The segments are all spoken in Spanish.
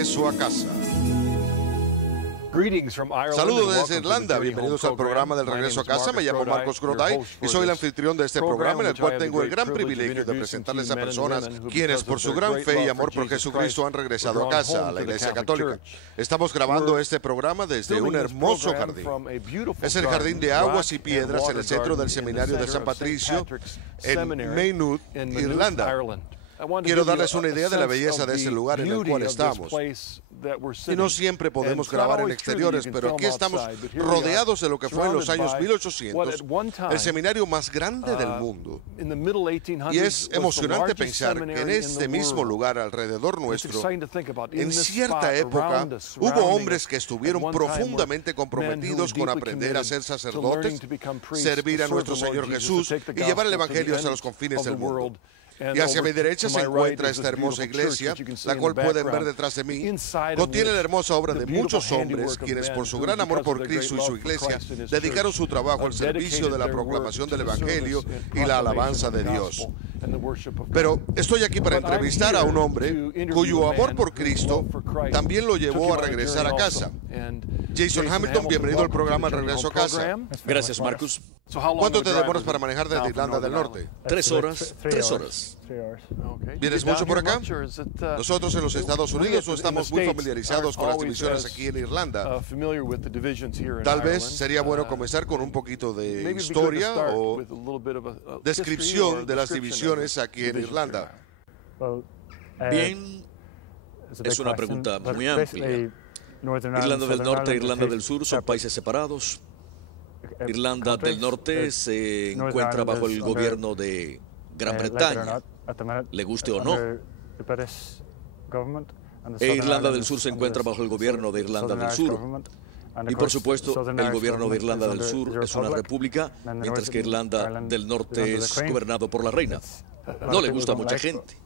regreso a casa. Saludos desde Irlanda, bienvenidos al programa del regreso a casa. Me llamo Marcos Groday y soy el anfitrión de este programa, en el cual tengo el gran privilegio de presentarles a personas quienes por su gran fe y amor por Jesucristo han regresado a casa, a la Iglesia Católica. Estamos grabando este programa desde un hermoso jardín. Es el jardín de aguas y piedras en el centro del seminario de San Patricio en Maynooth, Irlanda. Quiero darles una idea de la belleza de ese lugar en el cual estamos. Y no siempre podemos grabar en exteriores, pero aquí estamos rodeados de lo que fue en los años 1800 el seminario más grande del mundo. Y es emocionante pensar que en este mismo lugar alrededor nuestro, en cierta época, hubo hombres que estuvieron profundamente comprometidos con aprender a ser sacerdotes, servir a nuestro Señor Jesús y llevar el Evangelio hasta los confines del mundo. Y hacia mi derecha se encuentra esta hermosa iglesia, la cual pueden ver detrás de mí. Contiene la hermosa obra de muchos hombres, quienes por su gran amor por Cristo y su iglesia, dedicaron su trabajo al servicio de la proclamación del Evangelio y la alabanza de Dios. Pero estoy aquí para entrevistar a un hombre cuyo amor por Cristo también lo llevó a regresar a casa. Jason Hamilton, bienvenido al programa El Regreso a Casa. Gracias, Marcus. ¿Cuánto te demoras para manejar desde Irlanda del Norte? 3 horas. 3 horas. ¿Vienes mucho por acá? Nosotros en los Estados Unidos no estamos muy familiarizados con las divisiones aquí en Irlanda. Tal vez sería bueno comenzar con un poquito de historia o descripción de las divisiones aquí en Irlanda. Bien, es una pregunta muy amplia. Irlanda del Norte e Irlanda del Sur son países separados. Irlanda del Norte se encuentra bajo el gobierno de Gran Bretaña, le guste o no. E Irlanda del Sur se encuentra bajo el gobierno de Irlanda del Sur. Y por supuesto, el gobierno de Irlanda del Sur es una república, mientras que Irlanda del Norte es gobernado por la reina. No le gusta a mucha gente.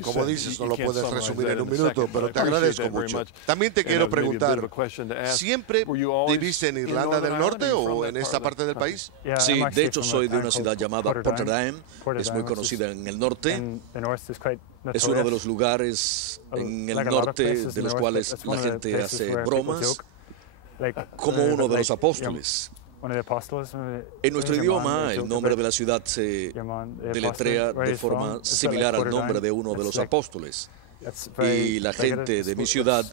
Como dices, no lo puedes resumir en un minuto, pero te agradezco mucho. También te quiero preguntar, ¿siempre viviste en Irlanda del Norte o en esta parte del país? Sí, de hecho soy de una ciudad llamada Portadown, es muy conocida en el norte. Es uno de los lugares en el norte de los cuales la gente hace bromas, como uno de los apóstoles. En nuestro idioma, el nombre de la ciudad se deletrea de forma similar al nombre de uno de los apóstoles. Y la gente de mi ciudad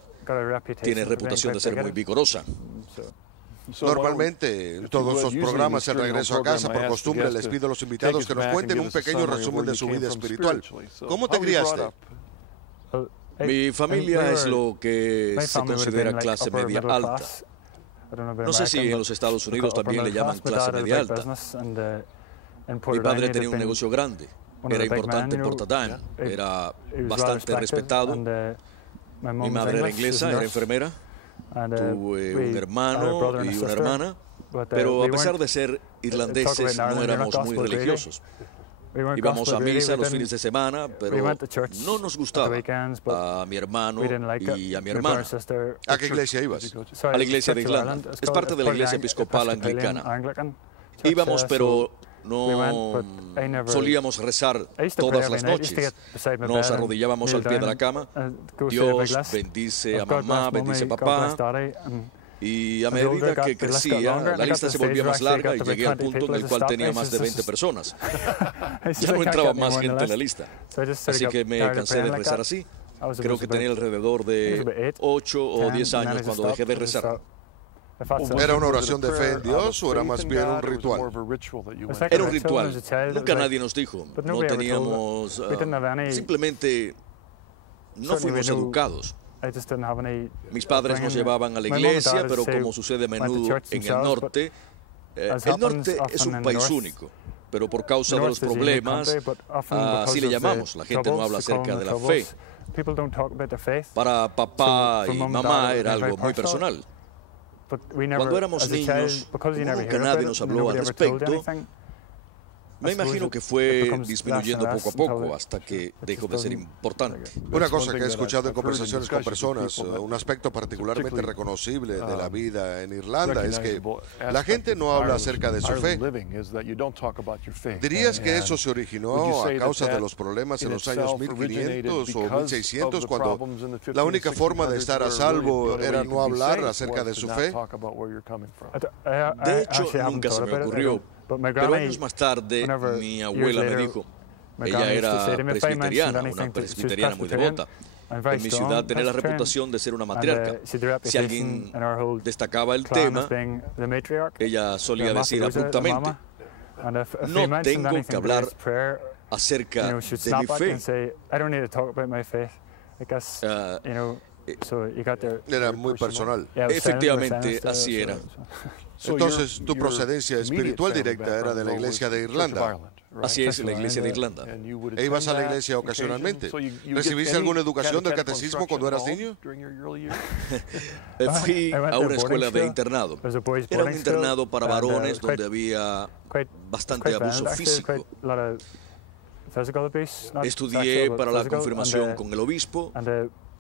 tiene reputación de ser muy vigorosa. Normalmente, en todos los programas de regreso a casa, por costumbre, les pido a los invitados que nos cuenten un pequeño resumen de su vida espiritual. ¿Cómo te criaste? Mi familia es lo que se considera clase media alta. No sé si en los Estados Unidos también le llaman clase media alta. Mi padre tenía un negocio grande, era importante en Portadown, era bastante respetado. Mi madre era inglesa, era enfermera. Tuve un hermano y una hermana, pero a pesar de ser irlandeses no éramos muy religiosos. Íbamos a misa los fines de semana, pero no nos gustaba a mi hermano y a mi hermana. ¿A qué iglesia ibas? A la iglesia de Irlanda. Es parte de la iglesia episcopal anglicana. Íbamos, pero no solíamos rezar todas las noches. Nos arrodillábamos al pie de la cama. Dios bendice a mamá, bendice a papá. Y a medida que crecía, la lista se volvía más larga y llegué al punto en el cual tenía más de 20 personas. Ya no entraba más gente en la lista. Así que me cansé de rezar así. Creo que tenía alrededor de 8 o 10 años cuando dejé de rezar. ¿Era una oración de fe en Dios o era más bien un ritual? Era un ritual. Nunca nadie nos dijo. No teníamos... simplemente no fuimos educados. Mis padres nos llevaban a la iglesia, pero como sucede a menudo en el norte es un país único, pero por causa de los problemas, así le llamamos, la gente no habla acerca de la fe. Para papá y mamá era algo muy personal. Cuando éramos niños, nunca nadie nos habló al respecto. Me imagino que fue disminuyendo poco a poco hasta que dejó de ser importante. Una cosa que he escuchado en conversaciones con personas, un aspecto particularmente reconocible de la vida en Irlanda es que la gente no habla acerca de su fe. ¿Dirías que eso se originó a causa de los problemas en los años 1500 o 1600, cuando la única forma de estar a salvo era no hablar acerca de su fe? De hecho, nunca se me ocurrió, pero años más tarde mi abuela me dijo, ella era presbiteriana, una presbiteriana muy devota. En mi ciudad tenía la reputación de ser una matriarca. Si alguien destacaba el tema, ella solía decir abruptamente, no tengo que hablar acerca de mi fe. Era muy personal. Efectivamente, así era. Entonces, tu procedencia espiritual directa era de la Iglesia de Irlanda. Así es, la Iglesia de Irlanda. ¿E ibas a la iglesia ocasionalmente? ¿Recibiste alguna educación del catecismo cuando eras niño? Fui a una escuela de internado. Era un internado para varones donde había bastante abuso físico. Estudié para la confirmación con el obispo.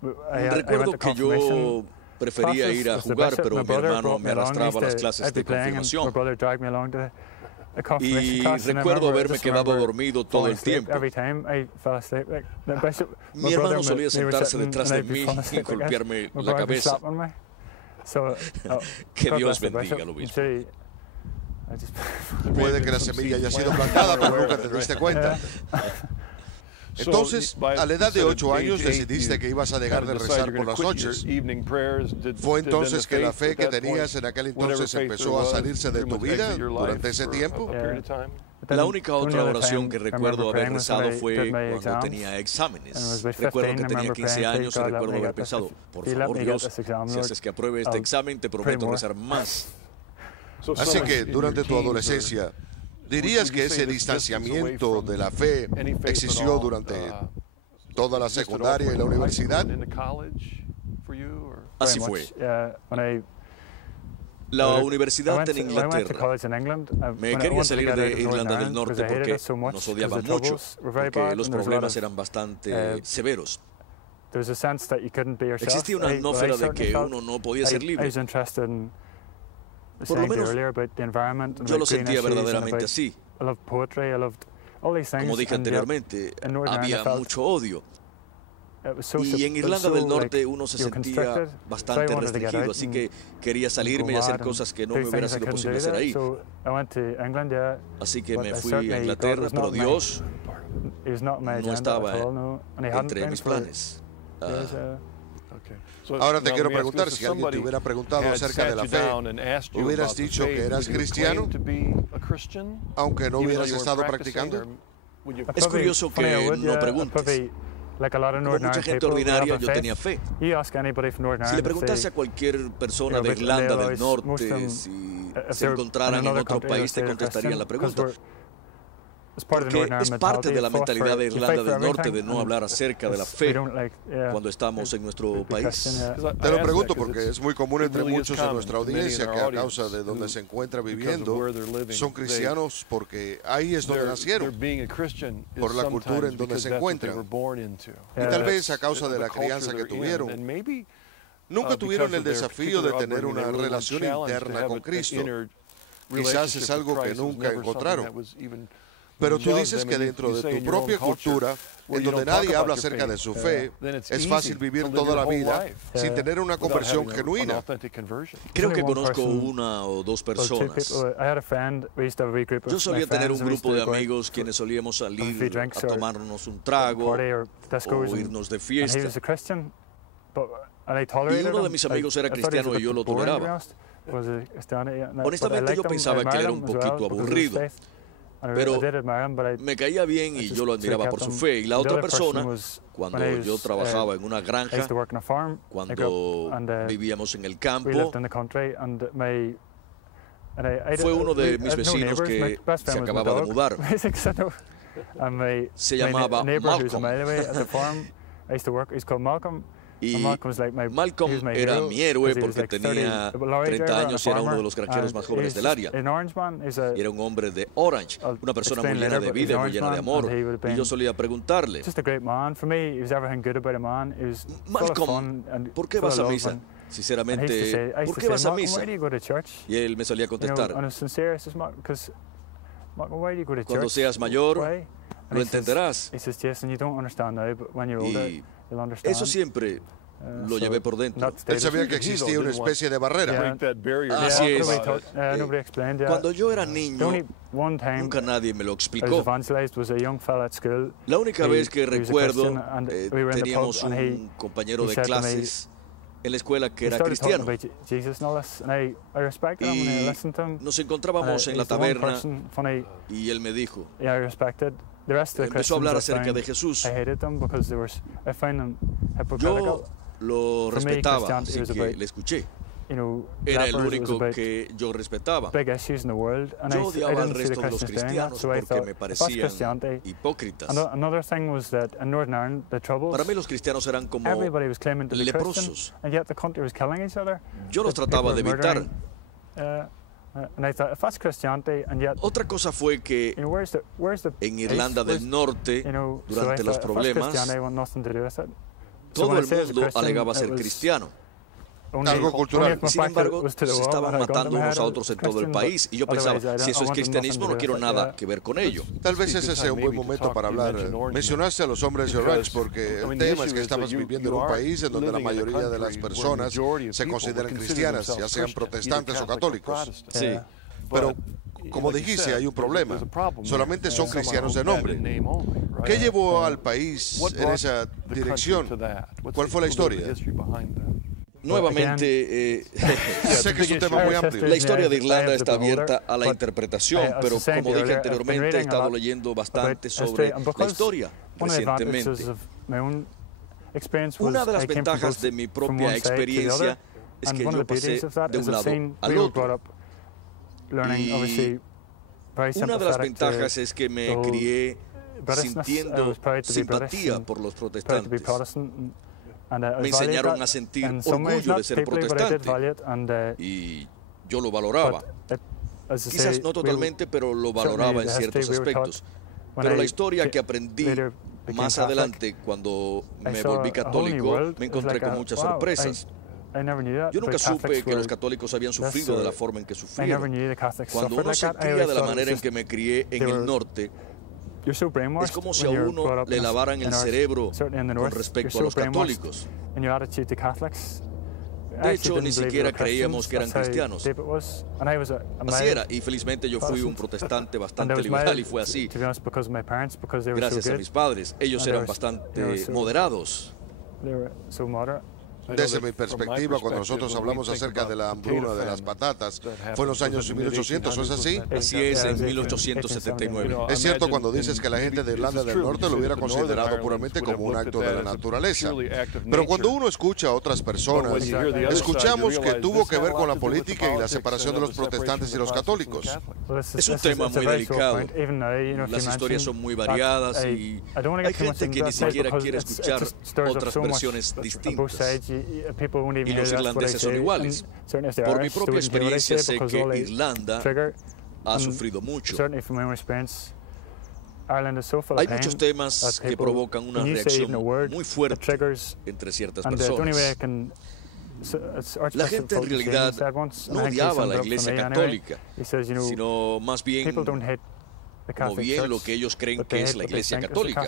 Recuerdo que yo prefería ir a jugar, pero mi hermano me arrastraba a las clases de confirmación. Y recuerdo haberme quedado dormido todo el tiempo. Mi hermano solía sentarse detrás de mí y golpearme la cabeza. Que Dios bendiga al obispo. Puede que la semilla haya sido plantada, pero nunca te diste cuenta. Entonces, a la edad de 8 años decidiste que ibas a dejar de rezar por las noches. ¿Fue entonces que la fe que tenías en aquel entonces empezó a salirse de tu vida durante ese tiempo? La única otra oración que recuerdo haber rezado fue cuando tenía exámenes. Recuerdo que tenía 15 años y recuerdo haber pensado, por favor Dios, si haces que apruebe este examen, te prometo rezar más. Así que durante tu adolescencia, ¿dirías que ese distanciamiento de la fe existió durante toda la secundaria y la universidad? Así fue. La universidad en Inglaterra. Me quería salir de Irlanda del Norte porque nos odiaban mucho, porque los problemas eran bastante severos. Existía una atmósfera de que uno no podía ser libre. Por lo menos yo lo sentía verdaderamente así. Como dije anteriormente, había mucho odio. Y en Irlanda del Norte uno se sentía bastante restringido, así que quería salirme y hacer cosas que no me hubiera sido posible hacer ahí. Así que me fui a Inglaterra, pero Dios no estaba entre mis planes. Ahora te quiero preguntar, si alguien te hubiera preguntado acerca de la fe, ¿hubieras dicho que eras cristiano, aunque no hubieras estado practicando? Es curioso que no preguntes. Como mucha gente ordinaria, yo tenía fe. Si le preguntase a cualquier persona de Irlanda del Norte si se encontraran en otro país, te contestarían la pregunta. Porque es parte de la mentalidad de Irlanda del Norte de no hablar acerca de la fe cuando estamos en nuestro país. Te lo pregunto porque es muy común entre muchos en nuestra audiencia que a causa de donde se encuentra viviendo son cristianos porque ahí es donde nacieron, por la cultura en donde se encuentran. Y tal vez a causa de la crianza que tuvieron, nunca tuvieron el desafío de tener una relación interna con Cristo. Quizás es algo que nunca encontraron. Pero tú dices que dentro de tu propia cultura, en donde nadie habla acerca de su fe, es fácil vivir toda la vida sin tener una conversión genuina. Creo que conozco una o dos personas. Yo solía tener un grupo de amigos quienes solíamos salir a tomarnos un trago o irnos de fiesta. Y uno de mis amigos era cristiano y yo lo toleraba. Honestamente yo pensaba que él era un poquito aburrido. Pero me caía bien y yo lo admiraba por su fe. Y la otra persona, cuando yo trabajaba en una granja, cuando vivíamos en el campo, fue uno de mis vecinos que se acababa de mudar. Se llamaba Malcolm. Y Malcolm era mi héroe porque tenía 30 años y era uno de los granjeros más jóvenes del área. Y era un hombre de Orange, una persona muy llena de vida, muy llena de amor. Y yo solía preguntarle, Malcolm, ¿por qué vas a misa? Sinceramente, ¿por qué vas a misa? Y él me solía contestar, cuando seas mayor, lo entenderás. Y eso siempre lo llevé por dentro. Él sabía que existía una especie de barrera. Así es. Cuando yo era niño, nunca nadie me lo explicó. La única vez que recuerdo, teníamos un compañero de clases en la escuela que era cristiano. Y nos encontrábamos en la taberna y él me dijo, empezó a hablar acerca de Jesús. Yo lo respetaba, así que le escuché. Era el único que yo respetaba. Yo odiaba al resto de los cristianos porque me parecían hipócritas. Para mí los cristianos eran como leprosos. Yo los trataba de evitar. Otra cosa fue que en Irlanda del Norte, durante los problemas, todo el mundo alegaba ser cristiano. Algo cultural. Sin embargo, se estaban matando unos a otros en todo el país. Y yo pensaba, si eso es cristianismo, no quiero nada que ver con ello. Tal vez ese sea un buen momento para hablar. Mencionaste a los hombres de Orange porque el tema es que estabas viviendo en un país en donde la mayoría de las personas se consideran cristianas, ya sean protestantes o católicos. Sí. Pero, como dijiste, hay un problema. Solamente son cristianos de nombre. ¿Qué llevó al país en esa dirección? ¿Cuál fue la historia? Nuevamente, sé que es un tema muy amplio. La historia de Irlanda está abierta a la interpretación, pero como dije anteriormente, he estado leyendo bastante sobre la historia recientemente. Una de las ventajas de mi propia experiencia es que yo pasé de un lado al otro. Y una de las ventajas es que me crié sintiendo simpatía por los protestantes. Me enseñaron a sentir orgullo de ser protestante y yo lo valoraba. Quizás no totalmente, pero lo valoraba en ciertos aspectos. Pero la historia que aprendí más adelante, cuando me volví católico, me encontré con muchas sorpresas. Yo nunca supe que los católicos habían sufrido de la forma en que sufrieron. Cuando uno se cría de la manera en que me crié en el norte, es como si a uno le lavaran el cerebro con respecto a los católicos. De hecho, ni siquiera creíamos que eran cristianos. Así era, y felizmente yo fui un protestante bastante liberal y fue así. Gracias a mis padres. Ellos eran bastante moderados. Desde mi perspectiva, cuando nosotros hablamos acerca de la hambruna de las patatas, fue en los años 1800, ¿o es así? Así es, en 1879. Es cierto cuando dices que la gente de Irlanda del Norte lo hubiera considerado puramente como un acto de la naturaleza. Pero cuando uno escucha a otras personas, escuchamos que tuvo que ver con la política y la separación de los protestantes y los católicos. Es un tema muy delicado. Las historias son muy variadas y hay gente que ni siquiera quiere escuchar otras versiones distintas. Y los irlandeses son iguales. Por mi propia experiencia sé que Irlanda ha sufrido mucho. Hay muchos temas que provocan una reacción muy fuerte entre ciertas personas. La gente en realidad no odiaba a la Iglesia Católica, sino más bien como bien lo que ellos creen que es la Iglesia Católica.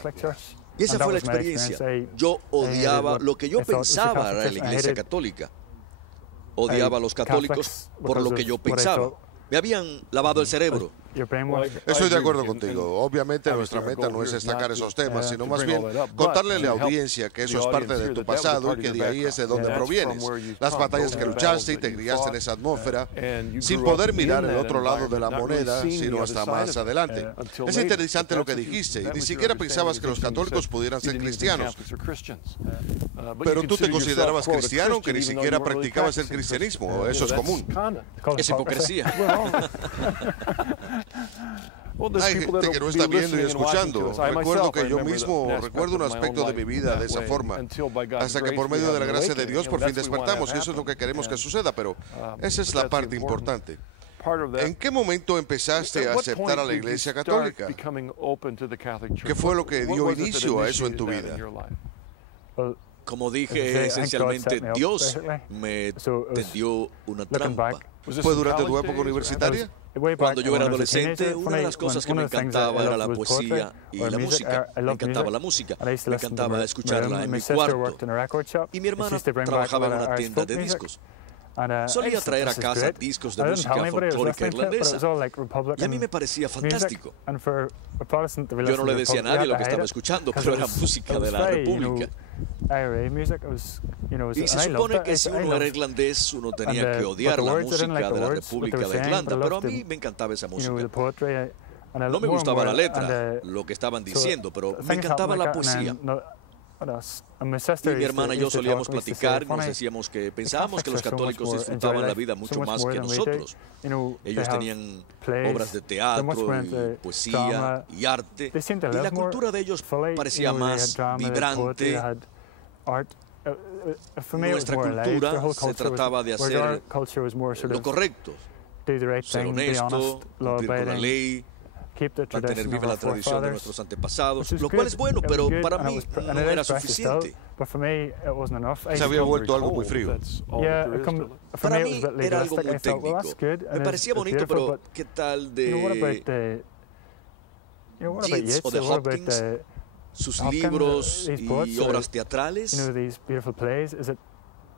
Y esa fue la experiencia. Yo odiaba lo que yo pensaba era la Iglesia Católica. Odiaba a los católicos por lo que yo pensaba. Me habían lavado el cerebro. Estoy de acuerdo contigo. Obviamente nuestra meta no es destacar esos temas, sino más bien contarle a la audiencia que eso es parte de tu pasado y que de ahí es de donde provienes. Las batallas que luchaste y te criaste en esa atmósfera, sin poder mirar el otro lado de la moneda, sino hasta más adelante. Es interesante lo que dijiste, y ni siquiera pensabas que los católicos pudieran ser cristianos. Pero tú te considerabas cristiano, que ni siquiera practicabas el cristianismo. Eso es común. Es hipocresía. Hay gente que no está viendo y escuchando. Recuerdo que yo mismo recuerdo un aspecto de mi vida de esa forma, hasta que por medio de la gracia de Dios por fin despertamos, y eso es lo que queremos que suceda, pero esa es la parte importante. ¿En qué momento empezaste a aceptar a la Iglesia Católica? ¿Qué fue lo que dio inicio a eso en tu vida? Como dije, esencialmente Dios me tendió una trampa. ¿Fue durante tu época universitaria? Cuando yo era adolescente, una de las cosas que me encantaba era la poesía y la música. Me encantaba la música, me encantaba escucharla en mi cuarto. Y mi hermana trabajaba en una tienda de discos. Solía traer a casa discos de música folclórica irlandesa, y a mí me parecía fantástico. Yo no le decía a nadie lo que estaba escuchando, pero era música de la República. Y se supone que si uno era irlandés, uno tenía que odiar la música de la República de Irlanda, pero a mí me encantaba esa música. No me gustaba la letra, lo que estaban diciendo, pero me encantaba la poesía. Y mi hermana y yo solíamos platicar y nos decíamos que pensábamos que los católicos disfrutaban la vida mucho más que nosotros. Ellos tenían obras de teatro y poesía y arte, y la cultura de ellos parecía más vibrante. Nuestra cultura se trataba de hacer lo correcto, ser honesto, cumplir con la ley, mantener viva la tradición de nuestros antepasados, lo cual es bueno, pero para mí no era suficiente. Se había vuelto algo muy frío. Para mí era algo muy técnico. Me parecía bonito, pero ¿qué tal de Yeats o de Hopkins? Sus libros y obras teatrales.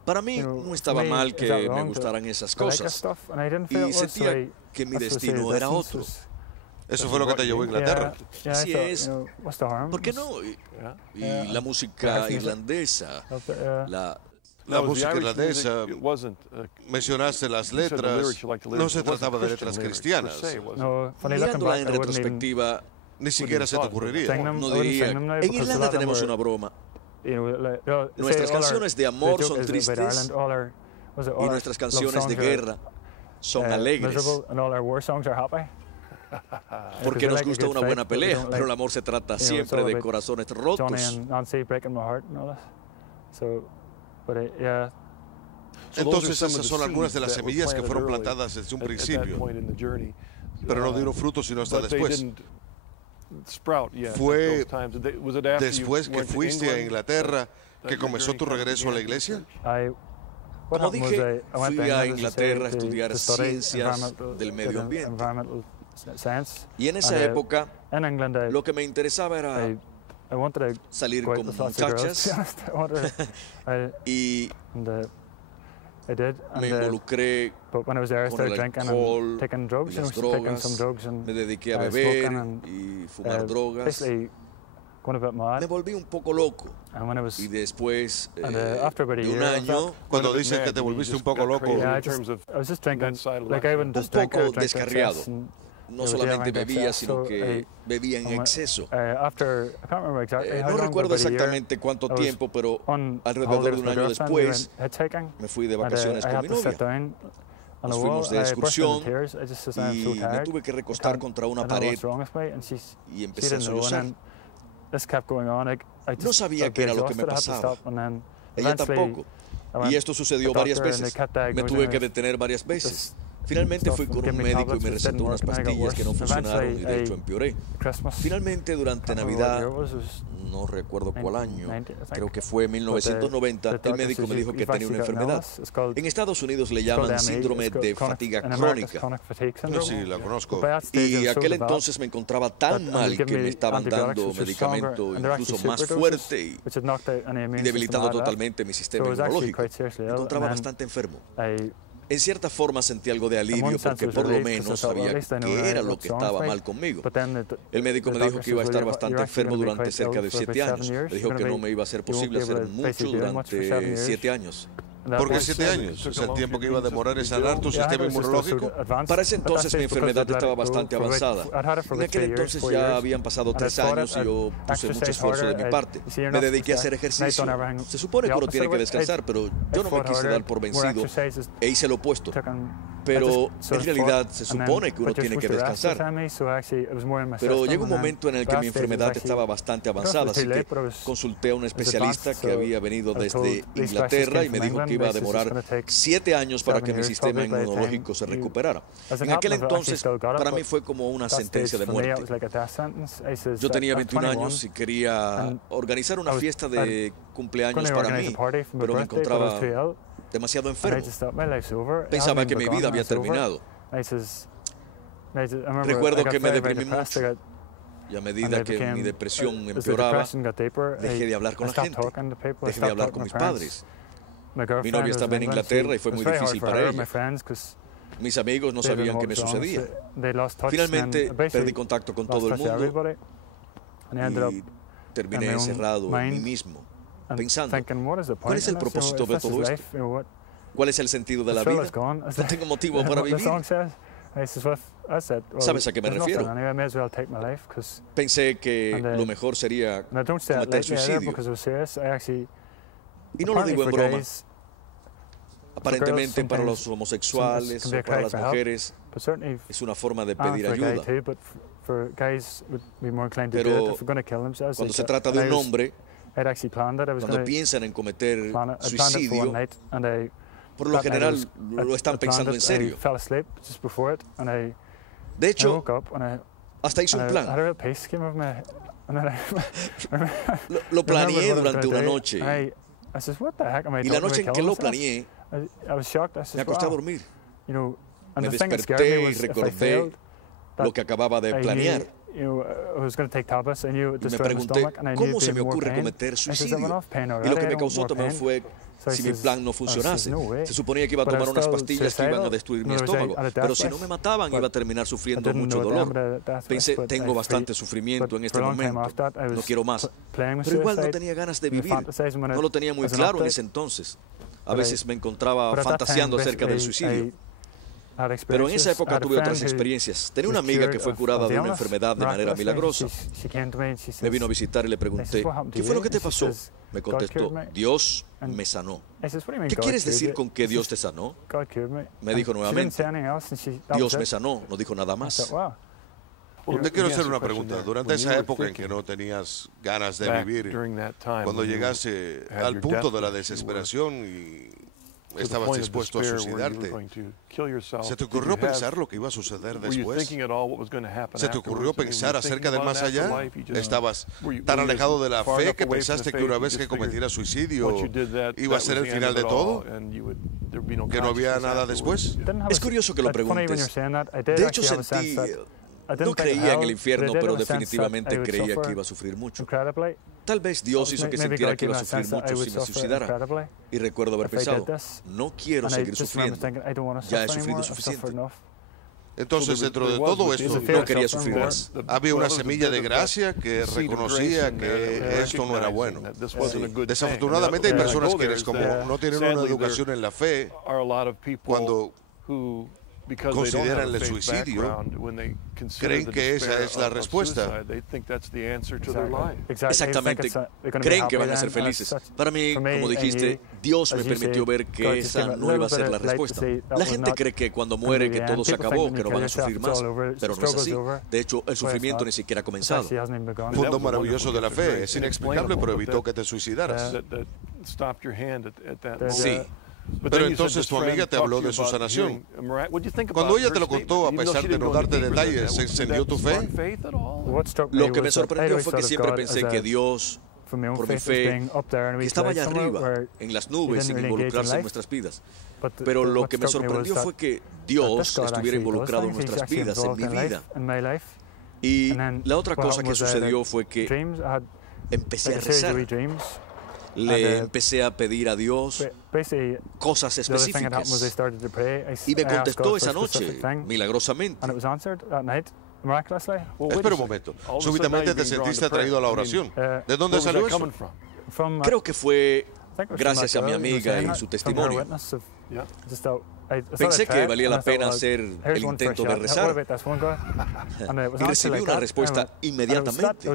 Para mí no estaba mal que me gustaran esas cosas, y sentía que mi destino era otro. Eso fue lo que te llevó a Inglaterra. Así es. ¿Por qué no? Y la música irlandesa, la música irlandesa, mencionaste las letras, no se trataba de letras cristianas. Mirándola en retrospectiva, ni siquiera se te ocurriría. No diría. En Irlanda tenemos una broma. Nuestras canciones de amor son tristes y nuestras canciones de guerra son alegres. Porque nos gusta una buena pelea, pero el amor se trata siempre de corazones rotos. Entonces esas son algunas de las semillas que fueron plantadas desde un principio, pero no dieron frutos sino hasta después. Fue después que fuiste a Inglaterra que comenzó tu regreso a la iglesia. Como dije, fui a Inglaterra a estudiar ciencias del medio ambiente. Y en esa época, lo que me interesaba era salir con muchachas y me involucré con el alcohol y las drogas, me dediqué a beber y fumar drogas. Me volví un poco loco, y después de un año, cuando dicen que te volviste un poco loco, un poco descarriado. No solamente bebía, sino que bebía en exceso. No recuerdo exactamente cuánto tiempo, pero alrededor de un año después me fui de vacaciones con mi novia. Nos fuimos de excursión y me tuve que recostar contra una pared y empecé a sollozar. No sabía qué era lo que me pasaba. Ella tampoco. Y esto sucedió varias veces. Me tuve que detener varias veces. Finalmente fui con un médico y me recetó unas pastillas que no funcionaron y de hecho empeoré. Finalmente durante Navidad, no recuerdo cuál año, creo que fue 1990, el médico me dijo que tenía una enfermedad. En Estados Unidos le llaman síndrome de fatiga crónica. Sí, la conozco. Y aquel entonces me encontraba tan mal que me estaban dando medicamento incluso más fuerte y debilitando totalmente mi sistema inmunológico. Me encontraba bastante enfermo. En cierta forma sentí algo de alivio porque por lo menos sabía qué era lo que estaba mal conmigo. El médico me dijo que iba a estar bastante enfermo durante cerca de 7 años. Me dijo que no me iba a ser posible hacer mucho durante 7 años. ¿Por qué 7 años? ¿Es el tiempo que iba a demorar en sanar tu sistema inmunológico? Para ese entonces mi enfermedad estaba bastante avanzada. En aquel entonces ya habían pasado 3 años y yo puse mucho esfuerzo de mi parte. Me dediqué a hacer ejercicio. Se supone que uno tiene que descansar, pero yo no me quise dar por vencido e hice lo opuesto. pero en realidad se supone que uno tiene que descansar. Pero llegó un momento en el que mi enfermedad estaba bastante avanzada, así que consulté a un especialista que había venido desde Inglaterra y me dijo que iba a demorar 7 años para que mi sistema inmunológico se recuperara. En aquel entonces, para mí fue como una sentencia de muerte. Yo tenía 21 años y quería organizar una fiesta de cumpleaños para mí, pero me encontraba demasiado enfermo. Pensaba que mi vida había terminado. Recuerdo que me deprimí mucho y a medida que mi depresión empeoraba, dejé de hablar con la gente, dejé de hablar con mis padres. Mi novia estaba en Inglaterra y fue muy difícil para ella. Mis amigos no sabían qué me sucedía. Finalmente perdí contacto con todo el mundo y terminé encerrado en mí mismo, pensando, ¿cuál es el propósito de todo esto? ¿Cuál es el sentido de la vida? No tengo motivo para vivir. ¿Sabes a qué me refiero? Pensé que lo mejor sería cometer suicidio. Y no lo digo en broma. Aparentemente para los homosexuales o para las mujeres es una forma de pedir ayuda. Pero cuando se trata de un hombre, cuando piensan en cometer suicidio, por lo general lo están pensando en serio. De hecho, hasta hice un plan. Lo planeé durante una noche. Y la noche en que lo planeé, me acosté a dormir. Me desperté y recordé lo que acababa de planear. Y me pregunté, ¿cómo se me ocurre cometer suicidio? Y lo que me causó también fue si mi plan no funcionase. Se suponía que iba a tomar unas pastillas que iban a destruir mi estómago, pero si no me mataban iba a terminar sufriendo mucho dolor. Pensé, tengo bastante sufrimiento en este momento, no quiero más. Pero igual no tenía ganas de vivir, no lo tenía muy claro en ese entonces. A veces me encontraba fantaseando acerca del suicidio. Pero en esa época tuve otras experiencias. Tenía una amiga que fue curada de una enfermedad de manera milagrosa. Me vino a visitar y le pregunté, ¿qué fue lo que te pasó? Me contestó, Dios me sanó. ¿Qué quieres decir con que Dios te sanó? Me dijo nuevamente, Dios me sanó, no dijo nada más. Te quiero hacer una pregunta. Durante esa época en que no tenías ganas de vivir, cuando llegaste al punto de la desesperación y estabas dispuesto a suicidarte, ¿se te ocurrió pensar lo que iba a suceder después? ¿Se te ocurrió pensar acerca del más allá? ¿Estabas tan alejado de la fe que pensaste que una vez que cometieras suicidio iba a ser el final de todo? ¿Que no había nada después? Es curioso que lo preguntes. De hecho, sentí... No creía en el infierno, pero definitivamente creía que iba a sufrir mucho. Tal vez Dios hizo que sintiera que iba a sufrir mucho si me suicidara. Y recuerdo haber pensado, no quiero seguir sufriendo, ya he sufrido suficiente. Entonces, dentro de todo esto, no quería sufrir más. Había una semilla de gracia que reconocía que esto no era bueno. Desafortunadamente hay personas quienes, como no tienen una educación en la fe, cuando consideran el suicidio, creen que esa es la respuesta. Exactamente, creen que van a ser felices. Para mí, como dijiste, Dios me permitió ver que esa no iba a ser la respuesta. La gente cree que cuando muere que todo se acabó, que no van a sufrir más, pero no es así. De hecho, el sufrimiento ni siquiera ha comenzado. Punto maravilloso de la fe, es inexplicable, pero evitó que te suicidaras. Sí. Pero entonces tu amiga te habló de su sanación. Cuando ella te lo contó, a pesar de no darte detalles, ¿se encendió tu fe? Lo que me sorprendió fue que siempre pensé que Dios, por mi fe, que estaba allá arriba, en las nubes, sin involucrarse en nuestras vidas. Pero lo que me sorprendió fue que Dios estuviera involucrado en nuestras vidas, en mi vida. Y la otra cosa que sucedió fue que empecé a rezar. Le empecé a pedir a Dios cosas específicas y me contestó esa noche, milagrosamente. Espera un momento, súbitamente te sentiste atraído a la oración. ¿De dónde salió eso? Creo que fue gracias a mi amiga y su testimonio. Pensé que valía la pena hacer el intento de rezar y recibí una respuesta inmediatamente.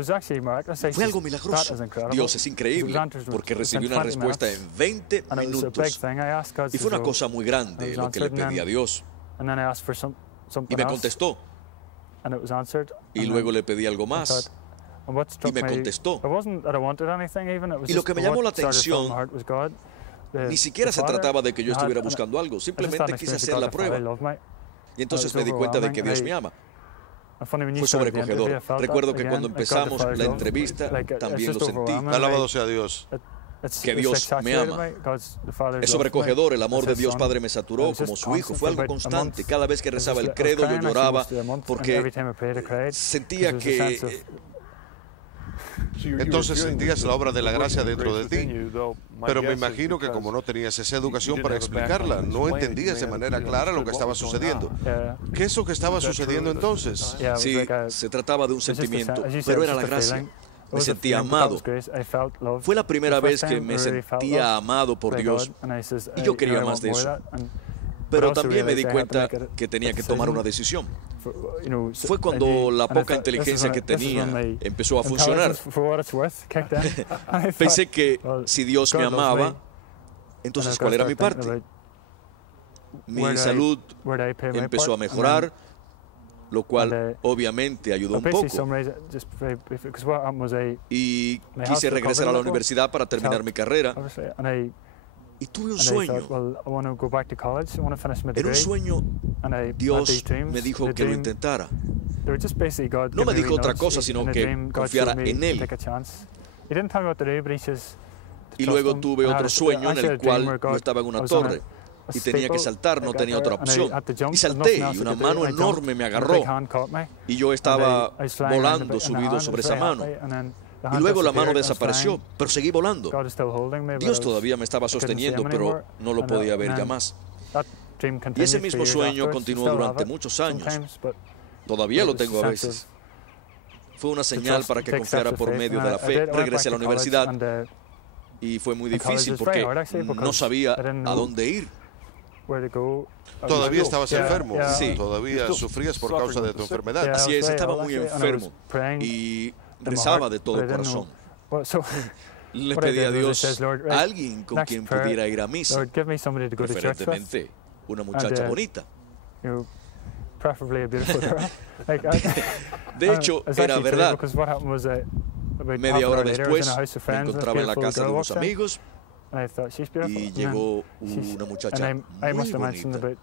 Fue algo milagroso. Dios es increíble porque recibí una respuesta en 20 minutos y fue una cosa muy grande lo que le pedí a Dios. Y me contestó. Y luego le pedí algo más. Y me contestó. Y lo que me llamó la atención, ni siquiera se trataba de que yo estuviera buscando algo, simplemente quise hacer la prueba. Y entonces me di cuenta de que Dios me ama. Fue sobrecogedor. Recuerdo que cuando empezamos la entrevista también lo sentí. Alabado sea Dios. Que Dios me ama. Es sobrecogedor. El amor de Dios Padre me saturó como su hijo. Fue algo constante. Cada vez que rezaba el credo yo lloraba porque sentía que... Entonces sentías la obra de la gracia dentro de ti, pero me imagino que como no tenías esa educación para explicarla, no entendías de manera clara lo que estaba sucediendo. ¿Qué es lo que estaba sucediendo entonces? Sí, se trataba de un sentimiento, pero era la gracia. Me sentía amado. Fue la primera vez que me sentía amado por Dios y yo quería más de eso. Pero también me di cuenta que tenía que tomar una decisión. Fue cuando la poca inteligencia que tenía empezó a funcionar. Pensé que si Dios me amaba, entonces ¿cuál era mi parte? Mi salud empezó a mejorar, lo cual obviamente ayudó un poco. Y quise regresar a la universidad para terminar mi carrera. Y tuve un sueño. En un sueño, Dios me dijo que lo intentara. No me dijo otra cosa, sino que confiara en Él. Y luego tuve otro sueño en el cual yo estaba en una torre y tenía que saltar, no tenía otra opción. Y salté y una mano enorme me agarró. Y yo estaba volando, subido sobre esa mano. Y luego la mano desapareció, pero seguí volando. Dios todavía me estaba sosteniendo, pero no lo podía ver ya más. Y ese mismo sueño continuó durante muchos años. Todavía lo tengo a veces. Fue una señal para que confiara por medio de la fe. Regresé a la universidad y fue muy difícil porque no sabía a dónde ir. Todavía estabas enfermo. Sí. Todavía sufrías por causa de tu enfermedad. Así es, estaba muy enfermo y rezaba de todo corazón. Le pedí a Dios a alguien con quien pudiera ir a misa, preferentemente una muchacha bonita. De hecho, era verdad. Media hora después me encontraba en la casa de unos amigos y llegó una muchacha muy bonita.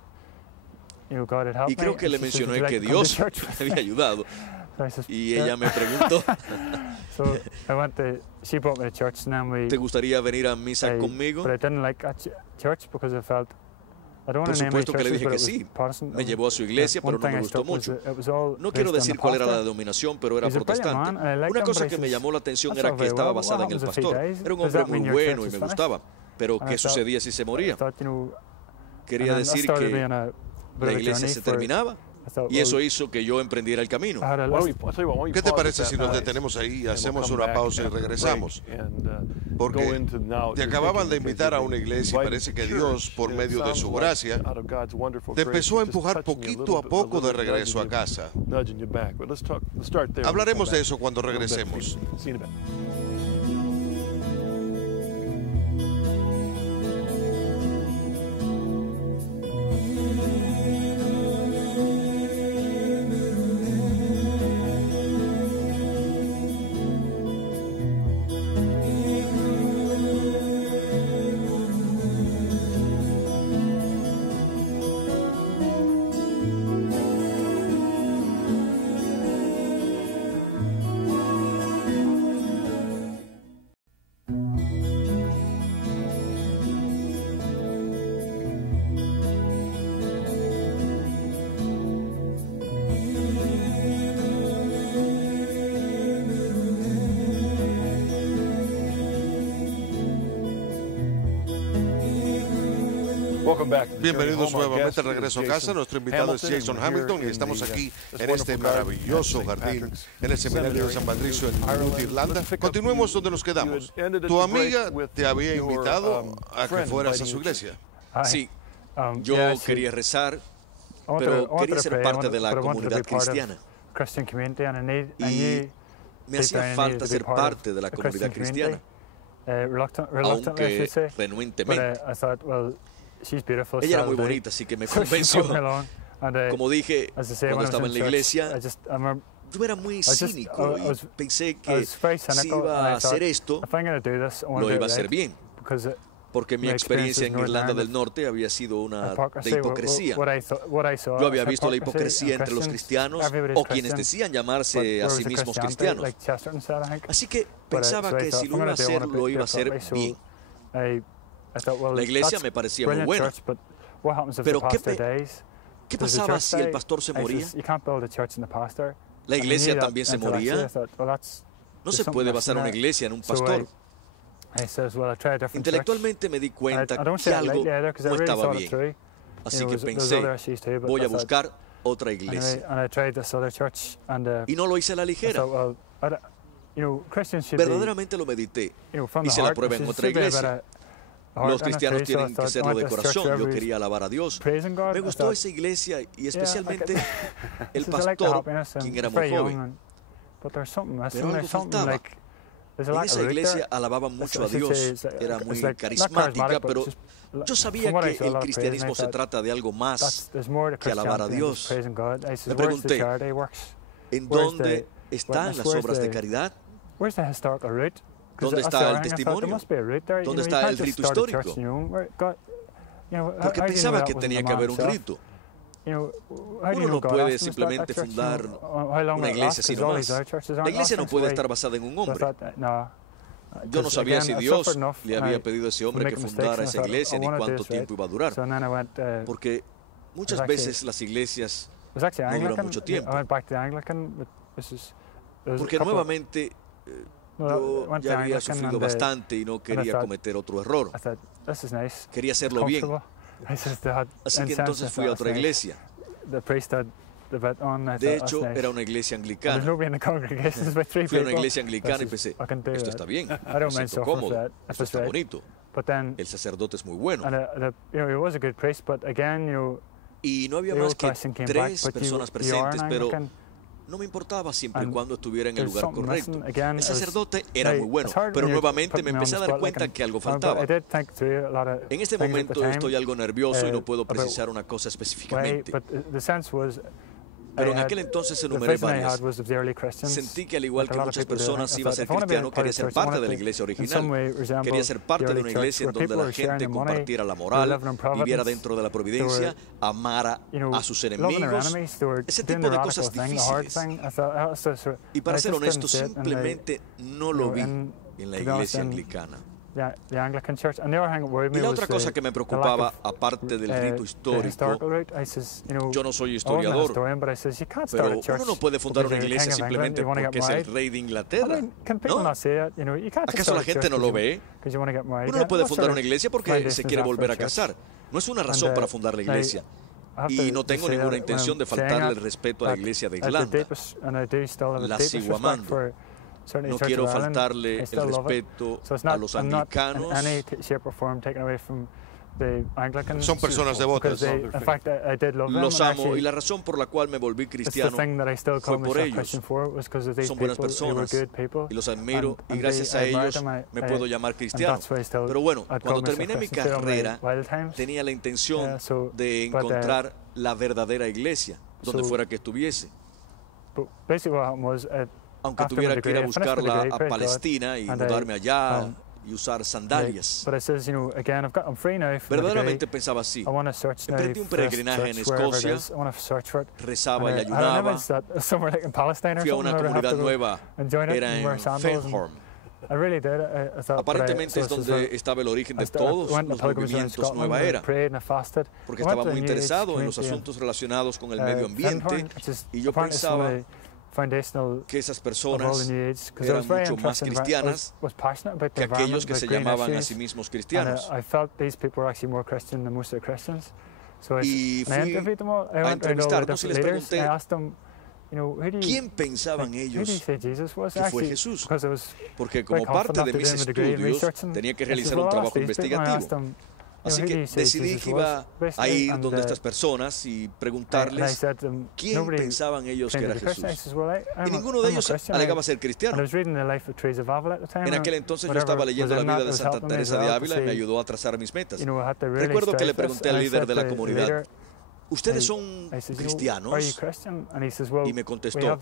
Y creo que le mencioné que Dios me había ayudado. Y ella me preguntó, ¿te gustaría venir a misa conmigo? Por supuesto que le dije que sí. Me llevó a su iglesia, pero no me gustó mucho. No quiero decir cuál era la denominación, pero era protestante. Una cosa que me llamó la atención era que estaba basada en el pastor. Era un hombre muy bueno y me gustaba. Pero ¿qué sucedía si se moría? Quería decir que la iglesia se terminaba. Y eso hizo que yo emprendiera el camino. ¿Qué te parece si nos detenemos ahí, hacemos una pausa y regresamos? Porque te acababan de invitar a una iglesia y parece que Dios, por medio de su gracia, te empezó a empujar poquito a poco de regreso a casa. Hablaremos de eso cuando regresemos. Bienvenidos nuevamente al regreso a casa. Nuestro invitado es Jason Hamilton y estamos aquí en este maravilloso jardín en el seminario de San Patricio en Maynooth, Irlanda. Continuemos donde nos quedamos. Tu amiga te había invitado a que fueras a su iglesia. Sí, yo quería rezar, pero quería ser parte de la comunidad cristiana. Y me hacía falta ser parte de la comunidad cristiana, aunque renuentemente. Ella era muy bonita, así que me convenció. Como dije, cuando estaba en la iglesia, yo era muy cínico y pensé que si iba a hacer esto, lo iba a hacer bien. Porque mi experiencia en Irlanda del Norte había sido una de hipocresía. Yo había visto la hipocresía entre los cristianos o quienes decían llamarse a sí mismos cristianos. Así que pensaba que si lo iba a hacer, lo iba a hacer bien. La iglesia me parecía muy buena. Pero ¿qué pasaba si el pastor se moría? ¿La iglesia también se moría? No se puede basar una iglesia en un pastor. Intelectualmente me di cuenta que algo no estaba bien. Así que pensé, voy a buscar otra iglesia. Y no lo hice a la ligera. Verdaderamente lo medité. Hice la prueba en otra iglesia. Los cristianos tienen que hacerlo de corazón. Yo quería alabar a Dios. Me gustó esa iglesia y especialmente el pastor, quien era muy joven. Pero algo faltaba. En esa iglesia alababan mucho a Dios, era muy carismática, pero yo sabía que el cristianismo se trata de algo más que alabar a Dios. Me pregunté, ¿en dónde están las obras de caridad? ¿Dónde está el testimonio? ¿Dónde está el rito histórico? Porque pensaba que tenía que haber un rito. Uno no puede simplemente fundar una iglesia sino más. La iglesia no puede estar basada en un hombre. Yo no sabía si Dios le había pedido a ese hombre que fundara esa iglesia ni cuánto tiempo iba a durar. Porque muchas veces las iglesias no duran mucho tiempo. Porque nuevamente yo ya había sufrido bastante y no quería cometer otro error. Quería hacerlo bien. Así que entonces fui a otra iglesia. De hecho, era una iglesia anglicana. Fui a una iglesia anglicana y pensé, esto está bien, me siento cómodo, esto está bonito. El sacerdote es muy bueno. Y no había más que 3 personas presentes, pero no me importaba siempre y cuando estuviera en el lugar correcto. El sacerdote era muy bueno, pero nuevamente me empecé a dar cuenta que algo faltaba. En este momento estoy algo nervioso y no puedo precisar una cosa específicamente. Pero en aquel entonces enumeré varias. Sentí que al igual que muchas personas iba a ser cristiano, quería ser parte de la iglesia original. Quería ser parte de una iglesia en donde la gente compartiera la moral, viviera dentro de la providencia, amara a sus enemigos, ese tipo de cosas difíciles. Y para ser honesto, simplemente no lo vi en la iglesia anglicana. Y la otra cosa que me preocupaba, aparte del rito histórico, yo no soy historiador, pero uno no puede fundar una iglesia simplemente porque es el rey de Inglaterra, ¿no? ¿Acaso la gente no lo ve? Uno no puede fundar una iglesia porque se quiere volver a casar. No es una razón para fundar la iglesia. Y no tengo ninguna intención de faltarle el respeto a la iglesia de Irlanda. La sigo amando. No quiero faltarle el respeto a los anglicanos. Son personas devotas. Los amo y la razón por la cual me volví cristiano fue por ellos. Son buenas personas y los admiro y gracias a ellos me puedo llamar cristiano. Pero bueno, cuando terminé mi carrera tenía la intención de encontrar la verdadera iglesia donde fuera que estuviese. Aunque tuviera que ir a buscarla a Palestina y mudarme allá y usar sandalias. Verdaderamente pensaba así. Emprendí un peregrinaje en Escocia, rezaba y ayunaba. Fui a una comunidad nueva, era en Fenhorn. Aparentemente es donde estaba el origen de todos los movimientos Nueva Era, porque estaba muy interesado en los asuntos relacionados con el medio ambiente y yo pensaba que esas personas eran mucho más cristianas que aquellos que se llamaban a sí mismos cristianos. Y fui a entrevistarnos y les pregunté ¿quién pensaban ellos que fue Jesús? Porque como parte de mis estudios tenía que realizar un trabajo investigativo. Así que decidí que iba a ir donde estas personas y preguntarles quién pensaban ellos que era Jesús. Y ninguno de ellos alegaba ser cristiano. En aquel entonces yo estaba leyendo la vida de Santa Teresa de Ávila y me ayudó a trazar mis metas. Recuerdo que le pregunté al líder de la comunidad, ¿ustedes son cristianos? Y me contestó,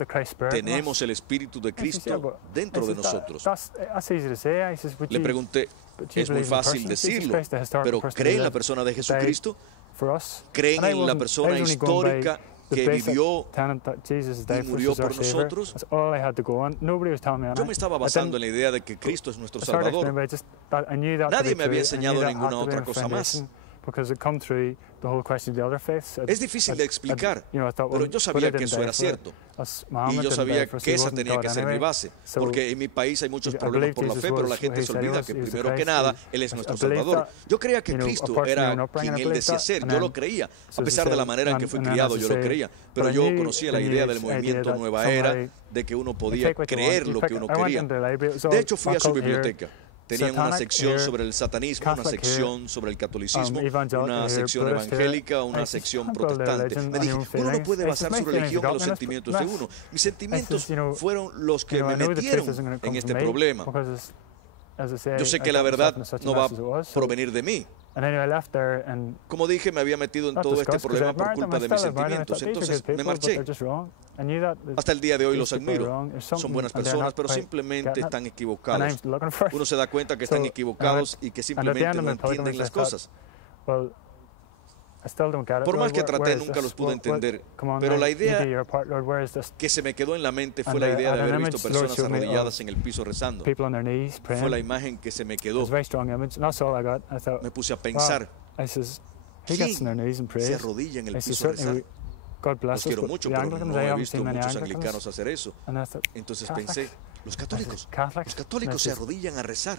tenemos el Espíritu de Cristo dentro de nosotros. Le pregunté, es muy fácil decirlo, pero ¿creen en la persona de Jesucristo? ¿Creen en la persona histórica que vivió y murió por nosotros? Yo me estaba basando en la idea de que Cristo es nuestro Salvador. Nadie me había enseñado ninguna otra cosa más. Es difícil de explicar, pero yo sabía que eso era cierto. Y yo sabía que esa tenía que ser mi base, porque en mi país hay muchos problemas por la fe, pero la gente se olvida que primero que nada, Él es nuestro Salvador. Yo creía que Cristo era quien Él decía ser, yo lo creía, a pesar de la manera en que fui criado, yo lo creía, pero yo conocía la idea del movimiento Nueva Era, de que uno podía creer lo que uno quería. De hecho, fui a su biblioteca. Tenían una sección sobre el satanismo, una sección sobre el catolicismo, una sección evangélica, una sección protestante. Me dije, uno no puede basar su religión en los sentimientos de uno. Mis sentimientos fueron los que me metieron en este problema. Yo sé que la verdad no va a provenir de mí. Como dije, me había metido en todo este problema por culpa de mis sentimientos. Entonces me marché. Hasta el día de hoy los admiro. Son buenas personas, pero simplemente están equivocados. Uno se da cuenta que están equivocados y que simplemente no entienden las cosas. Por más que traté, nunca los pude entender. Pero la idea que se me quedó en la mente fue la idea de haber visto personas arrodilladas en el piso rezando. Fue la imagen que se me quedó. Me puse a pensar, ¿quién se arrodilla en el piso a rezar? Los quiero mucho, pero no he visto muchos anglicanos hacer eso. Entonces pensé, los católicos se arrodillan a rezar.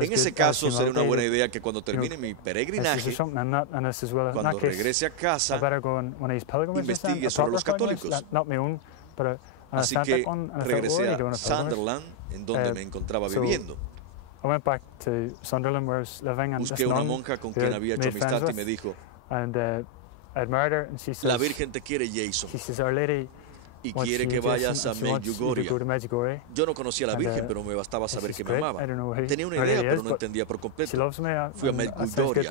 En ese caso, sería una buena idea que cuando termine mi peregrinaje, cuando regrese a casa, investigue sobre los católicos. Así que regresé a Sunderland, en donde me encontraba viviendo. Busqué una monja con quien había hecho amistad y me dijo, la Virgen te quiere, Jason, y quiere que vayas a Medjugorje. Yo no conocía a la Virgen, pero me bastaba saber que me amaba. Tenía una idea, pero no entendía por completo. Fui a Medjugorje,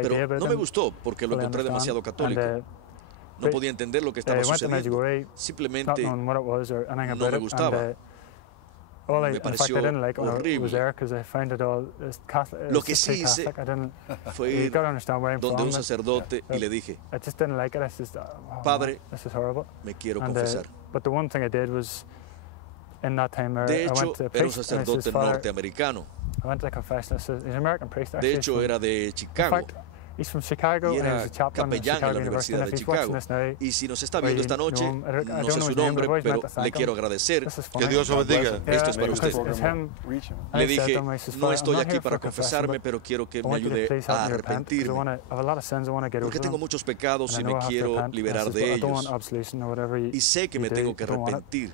pero no me gustó porque lo encontré demasiado católico. No podía entender lo que estaba sucediendo. Simplemente no me gustaba. Me pareció horrible. Lo que sí hice fue ir donde un sacerdote y le dije, Padre, me quiero confesar. De hecho, era un sacerdote norteamericano. De hecho, era de Chicago. Y era capellán en la Universidad de Chicago. Y si nos está viendo esta noche, no sé su nombre, pero le quiero agradecer. Que Dios lo bendiga. Esto es para usted. Le dije, no estoy aquí para confesarme, pero quiero que me ayude a arrepentirme. Porque tengo muchos pecados y me quiero liberar de ellos. Y sé que me tengo que arrepentir.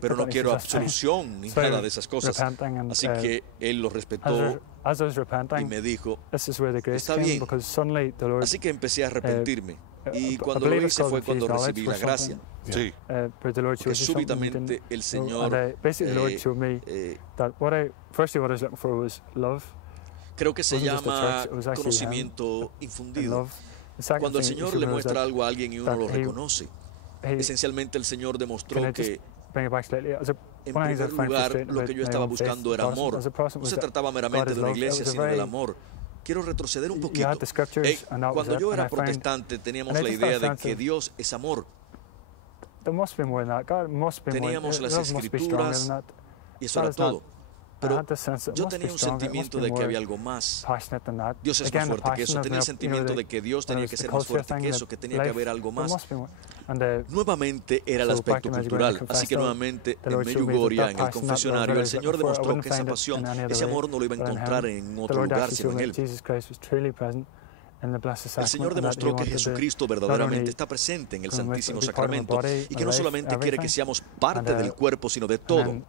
Pero no quiero absolución ni nada de esas cosas. Así que él lo respetó y me dijo, está bien. Así que empecé a arrepentirme. Y cuando lo hice fue cuando recibí la gracia. Sí. Porque súbitamente el Señor creo que se llama conocimiento infundido. Cuando el Señor le muestra algo a alguien y uno lo reconoce, esencialmente el Señor demostró que en primer lugar, lo que yo estaba buscando era amor. No se trataba meramente de una iglesia, sino del amor. Quiero retroceder un poquito. Cuando yo era protestante, teníamos la idea de que Dios es amor. Teníamos las Escrituras y eso era todo. Pero yo tenía un sentimiento de que había algo más. Dios es más fuerte que eso. Tenía el sentimiento de que Dios tenía que ser más fuerte que eso, que tenía que haber algo más. Nuevamente era el aspecto cultural. Así que nuevamente en Medjugorje, en el confesionario, el Señor demostró que esa pasión, ese amor no lo iba a encontrar en otro lugar sino en Él. El Señor demostró que Jesucristo verdaderamente está presente en el Santísimo Sacramento y que no solamente quiere que seamos parte del cuerpo, sino de todo.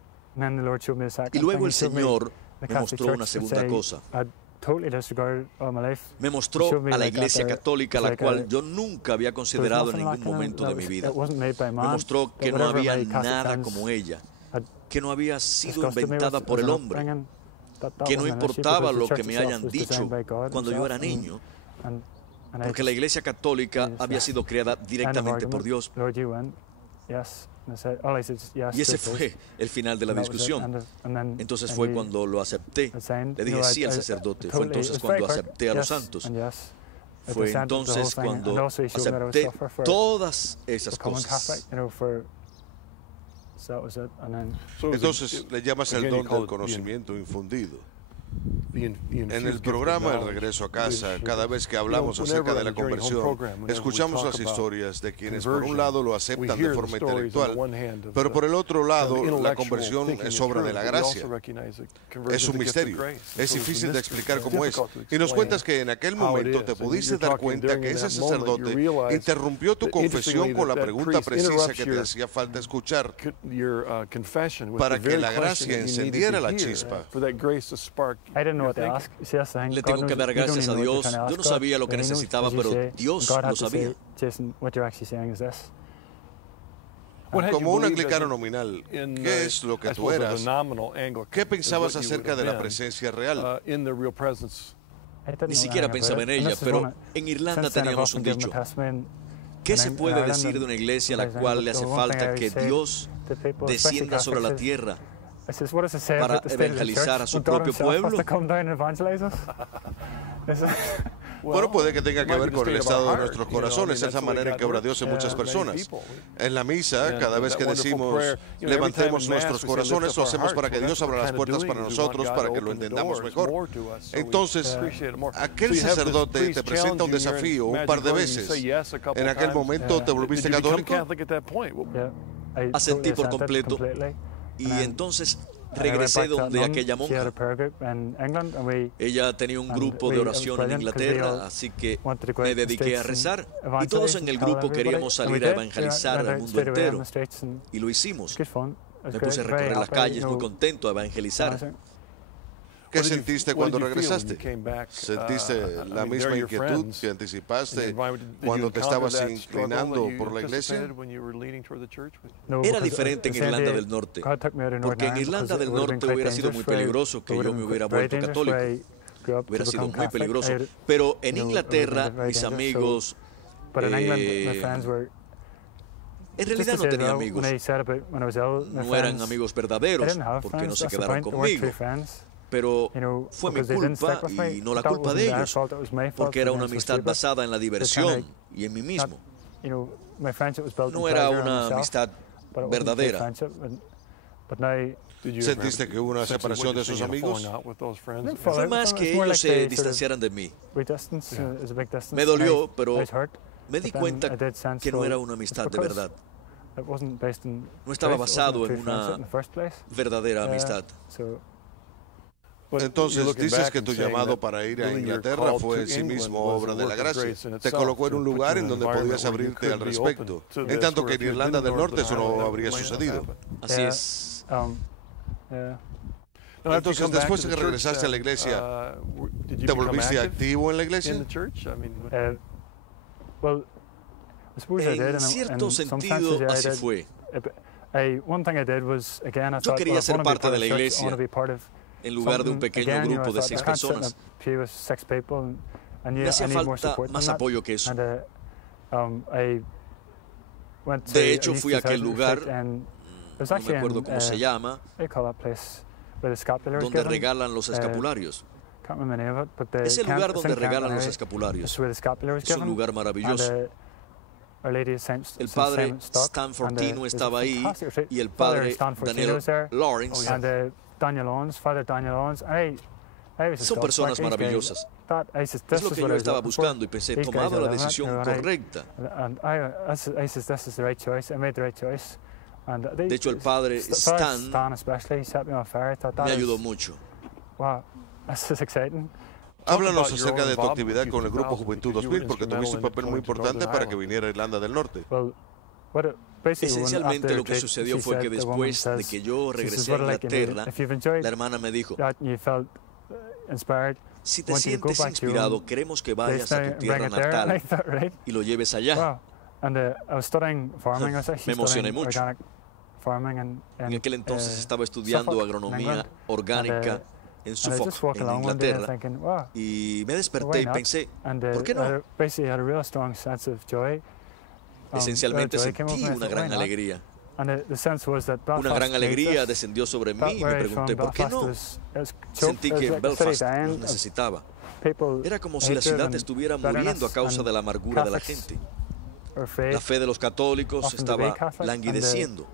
Y luego el Señor me mostró una segunda cosa. Me mostró a la Iglesia Católica, la cual yo nunca había considerado en ningún momento de mi vida. Me mostró que no había nada como ella, que no había sido inventada por el hombre, que no importaba lo que me hayan dicho cuando yo era niño, porque la Iglesia Católica había sido creada directamente por Dios. Y ese fue el final de la discusión. Entonces fue cuando lo acepté. Le dije sí al sacerdote. Fue entonces cuando acepté a los santos. Fue entonces cuando acepté todas esas cosas. Entonces le llamas el don del conocimiento infundido. En el programa El Regreso a Casa, cada vez que hablamos acerca de la conversión, escuchamos las historias de quienes por un lado lo aceptan de forma intelectual, pero por el otro lado la conversión es obra de la gracia. Es un misterio, es difícil de explicar cómo es. Y nos cuentas que en aquel momento te pudiste dar cuenta que ese sacerdote interrumpió tu confesión con la pregunta precisa que te hacía falta escuchar para que la gracia encendiera la chispa. Le tengo que dar gracias a Dios. Yo no sabía lo que necesitaba, pero Dios lo sabía. Como un anglicano nominal, ¿qué es lo que tú eras? ¿Qué pensabas acerca de la presencia real? Ni siquiera pensaba en ella, pero en Irlanda teníamos un dicho. ¿Qué se puede decir de una iglesia a la cual le hace falta que Dios descienda sobre la tierra para evangelizar a su propio pueblo? Bueno, puede que tenga que ver con el estado de nuestros corazones, esa manera en que obra Dios en muchas personas. En la misa, cada vez que decimos levantemos nuestros corazones, lo hacemos para que Dios abra las puertas para nosotros, para que lo entendamos mejor. Entonces, aquel sacerdote te presenta un desafío un par de veces. En aquel momento, ¿te volviste católico? Asentí por completo. Y entonces regresé donde aquella monja. Ella tenía un grupo de oración en Inglaterra, así que me dediqué a rezar. Y todos en el grupo queríamos salir a evangelizar al mundo entero. Y lo hicimos. Me puse a recorrer las calles muy contento a evangelizar. ¿Qué sentiste cuando regresaste? ¿Sentiste la misma inquietud que anticipaste cuando te estabas inclinando por la iglesia? Era diferente en Irlanda del Norte, porque en Irlanda del Norte hubiera sido muy peligroso que yo me hubiera vuelto católico. Hubiera sido muy peligroso. Pero en Inglaterra, mis amigos... en realidad no tenía amigos. No eran amigos verdaderos, porque no se quedaron conmigo. Pero fue mi culpa y no la culpa de ellos, porque era una amistad basada en la diversión y en mí mismo. No era una amistad verdadera. ¿Sentiste que hubo una separación de sus amigos? Fue más que ellos se distanciaran de mí. Me dolió, pero me di cuenta que no era una amistad de verdad. No estaba basado en una verdadera amistad. Entonces dices que tu llamado para ir a Inglaterra fue en sí mismo obra de la gracia. Te colocó en un lugar en donde podías abrirte al respecto, en tanto que en Irlanda del Norte eso no habría sucedido. Así es. Entonces, después de que regresaste a la iglesia, ¿te volviste activo en la iglesia? En cierto sentido, así fue. Yo quería ser parte de la iglesia, en lugar de un pequeño grupo de 6 personas. Me hacía falta más apoyo que eso. De hecho, fui a aquel lugar, no me acuerdo cómo se llama, donde regalan los escapularios. Es el lugar donde regalan los escapularios. Es un lugar maravilloso. El padre Stan Fortino estaba ahí y el padre Daniel Lawrence. Son personas maravillosas. Es lo que yo estaba buscando y pensé, he tomado la decisión correcta. De hecho, el padre Stan me ayudó mucho. Háblanos acerca de tu actividad con el Grupo Juventud 2000, porque tuviste un papel muy importante para que viniera a Irlanda del Norte. Esencialmente lo que sucedió fue que después de que yo regresé a Inglaterra, la hermana me dijo, si te sientes inspirado, queremos que vayas a tu tierra natal y lo lleves allá. Me emocioné mucho. En aquel entonces estaba estudiando agronomía orgánica en Suffolk, en Inglaterra, y me desperté y pensé, ¿por qué no? Esencialmente sentí una gran alegría. Una gran alegría descendió sobre mí y me pregunté, ¿por qué no? Sentí que Belfast nos necesitaba. Era como si la ciudad estuviera muriendo a causa de la amargura de la gente. La fe de los católicos estaba languideciendo.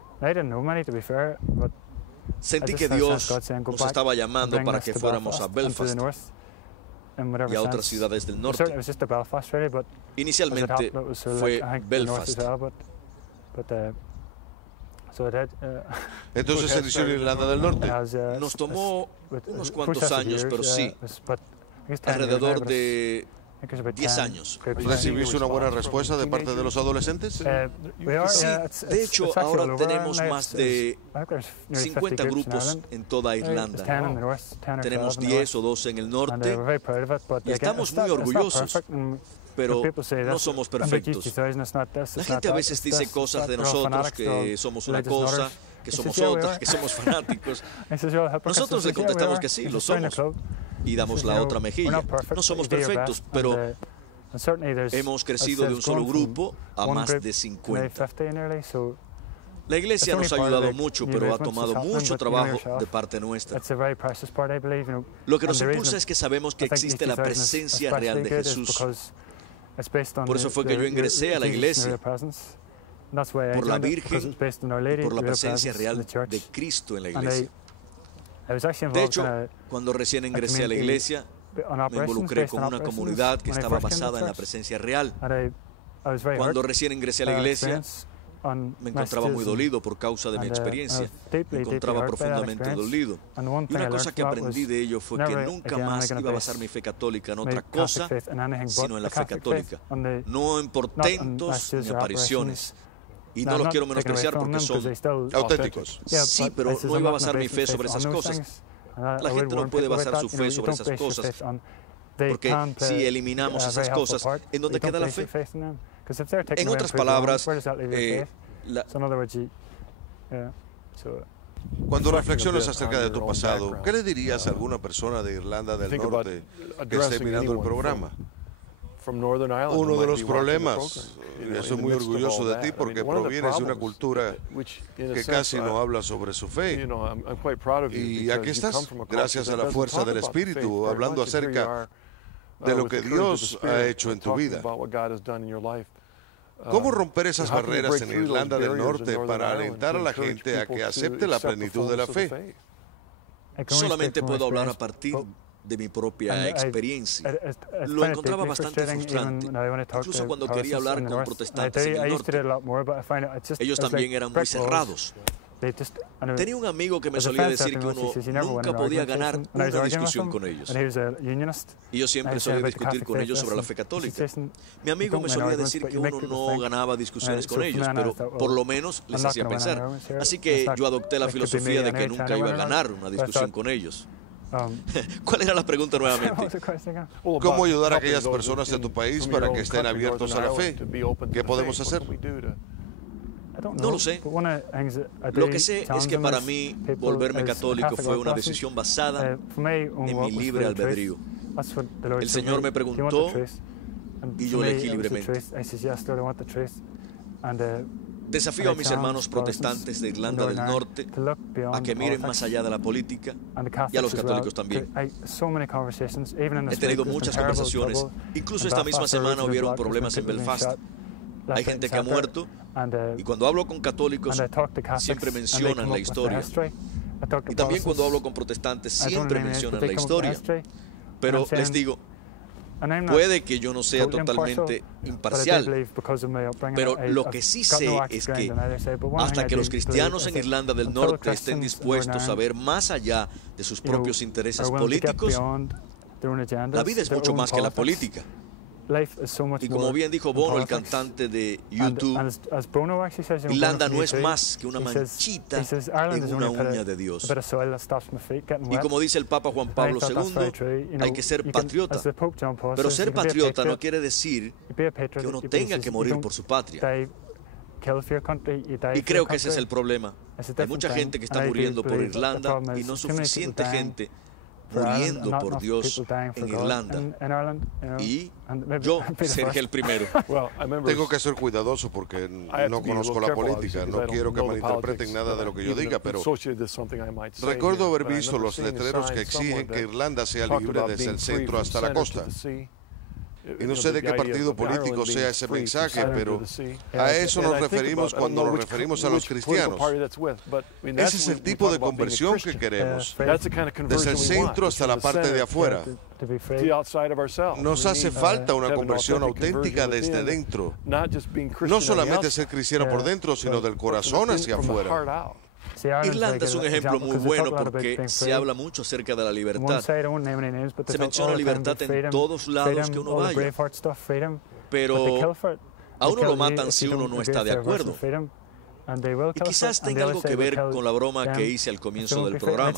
Sentí que Dios nos estaba llamando para que fuéramos a Belfast y a otras ciudades del norte. Inicialmente fue Belfast. Entonces se inició en Irlanda del Norte. Nos tomó unos cuantos años, pero sí, alrededor de 10 años. ¿Recibiste una buena respuesta de parte de los adolescentes? Sí, de hecho, ahora tenemos más de 50 grupos en toda Irlanda. Tenemos 10 o 12 en el norte y estamos muy orgullosos, pero no somos perfectos. La gente a veces dice cosas de nosotros, que somos una cosa, que somos otra, que somos fanáticos. Nosotros le contestamos que sí, lo somos, y damos la otra mejilla. No somos perfectos, pero hemos crecido de un solo grupo a más de 50. La iglesia nos ha ayudado mucho, pero ha tomado mucho trabajo de parte nuestra. Lo que nos impulsa es que sabemos que existe la presencia real de Jesús. Por eso fue que yo ingresé a la iglesia, por la Virgen y por la presencia real de Cristo en la iglesia. De hecho, cuando recién ingresé a la iglesia, me involucré con una comunidad que estaba basada en la presencia real. Cuando recién ingresé a la iglesia, me encontraba muy dolido por causa de mi experiencia. Me encontraba profundamente dolido. Y una cosa que aprendí de ello fue que nunca más iba a basar mi fe católica en otra cosa, sino en la fe católica. No en portentos ni apariciones. Y no los quiero menospreciar porque son auténticos. Sí, pero no iba a basar mi fe sobre esas cosas. La gente no puede basar su fe sobre esas cosas, porque si eliminamos esas cosas, ¿en dónde queda la fe? En otras palabras, cuando reflexionas acerca de tu pasado, ¿qué le dirías a alguna persona de Irlanda del Norte que esté mirando el programa? Uno de los problemas, estoy muy orgulloso de ti porque provienes de una cultura que casi no habla sobre su fe. Y aquí estás, gracias a la fuerza del Espíritu, hablando acerca de lo que Dios ha hecho en tu vida. ¿Cómo romper esas barreras en Irlanda del Norte para alentar a la gente a que acepte la plenitud de la fe? Solamente puedo hablar a partir de mi propia experiencia. Lo encontraba bastante frustrante, incluso cuando quería hablar con protestantes en el norte. Ellos también eran muy cerrados. Tenía un amigo que me solía decir que uno nunca podía ganar una discusión con ellos. Y yo siempre solía discutir con ellos sobre la fe católica. Mi amigo me solía decir que uno no ganaba discusiones con ellos, pero por lo menos les hacía pensar. Así que yo adopté la filosofía de que nunca iba a ganar una discusión con ellos. ¿Cuál era la pregunta nuevamente? ¿Cómo ayudar a aquellas personas de tu país para que estén abiertos a la fe? ¿Qué podemos hacer? No lo sé. Lo que sé es que para mí volverme católico fue una decisión basada en mi libre albedrío. El Señor me preguntó y yo elegí libremente. Desafío a mis hermanos protestantes de Irlanda del Norte a que miren más allá de la política y a los católicos también. He tenido muchas conversaciones. Incluso esta misma semana hubieron problemas en Belfast. Hay gente que ha muerto y cuando hablo con católicos siempre mencionan la historia. Y también cuando hablo con protestantes siempre mencionan la historia. Pero les digo, puede que yo no sea totalmente imparcial, pero lo que sí sé es que hasta que los cristianos en Irlanda del Norte estén dispuestos a ver más allá de sus propios intereses políticos, la vida es mucho más que la política. Y como bien dijo Bono, el cantante de U2, Irlanda no es más que una manchita en una uña de Dios. Y como dice el Papa Juan Pablo II, hay que ser patriota. Pero ser patriota no quiere decir que uno tenga que morir por su patria. Y creo que ese es el problema. Hay mucha gente que está muriendo por Irlanda y no suficiente gente muriendo por Dios en Irlanda. Y yo seré el primero. Tengo que ser cuidadoso porque no conozco la política. No quiero que malinterpreten nada de lo que yo diga, pero recuerdo haber visto los letreros que exigen que Irlanda sea libre desde el centro hasta la costa. Y no sé de qué partido político sea ese mensaje, pero a eso nos referimos cuando nos referimos a los cristianos. Ese es el tipo de conversión que queremos, desde el centro hasta la parte de afuera. Nos hace falta una conversión auténtica desde dentro. No solamente ser cristiano por dentro, sino del corazón hacia afuera. Irlanda es un ejemplo muy bueno porque se habla mucho acerca de la libertad. Se menciona libertad en todos lados que uno vaya, pero a uno lo matan si uno no está de acuerdo. Y quizás tenga algo que ver con la broma que hice al comienzo del programa.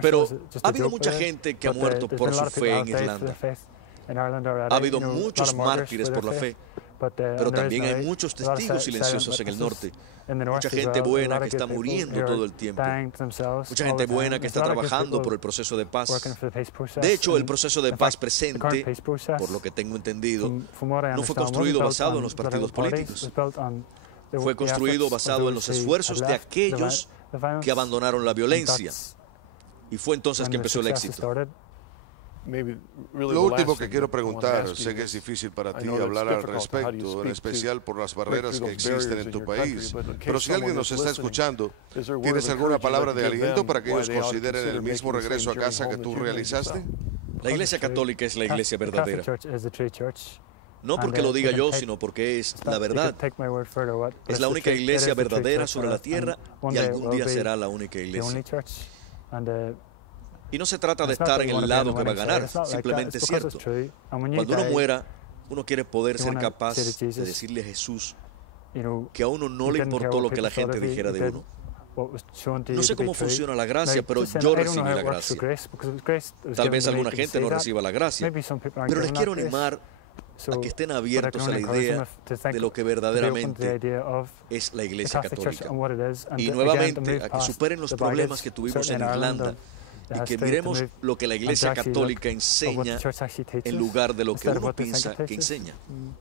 Pero ha habido mucha gente que ha muerto por su fe en Irlanda. Ha habido muchos mártires por la fe, pero también hay muchos testigos silenciosos en el norte. Mucha gente buena que está muriendo todo el tiempo. Mucha gente buena que está trabajando por el proceso de paz. De hecho, el proceso de paz presente, por lo que tengo entendido, no fue construido basado en los partidos políticos. Fue construido basado en los esfuerzos de aquellos que abandonaron la violencia. Y fue entonces que empezó el éxito. Lo último que quiero preguntar, sé que es difícil para ti hablar al respecto, en especial por las barreras que existen en tu país, pero si alguien nos está escuchando, ¿tienes alguna palabra de aliento para que ellos consideren el mismo regreso a casa que tú realizaste? La Iglesia Católica es la iglesia verdadera. No porque lo diga yo, sino porque es la verdad. Es la única iglesia verdadera sobre la tierra y algún día será la única iglesia. Y no se trata de estar en el lado que va a ganar, simplemente es cierto. Cuando uno muera, uno quiere poder ser capaz de decirle a Jesús que a uno no le importó lo que la gente dijera de uno. No sé cómo funciona la gracia, pero yo recibí la gracia. Tal vez alguna gente no reciba la gracia, pero les quiero animar a que estén abiertos a la idea de lo que verdaderamente es la Iglesia Católica. Y nuevamente, a que superen los problemas que tuvimos en Irlanda y que miremos lo que la Iglesia Católica enseña en lugar de lo que uno piensa que enseña.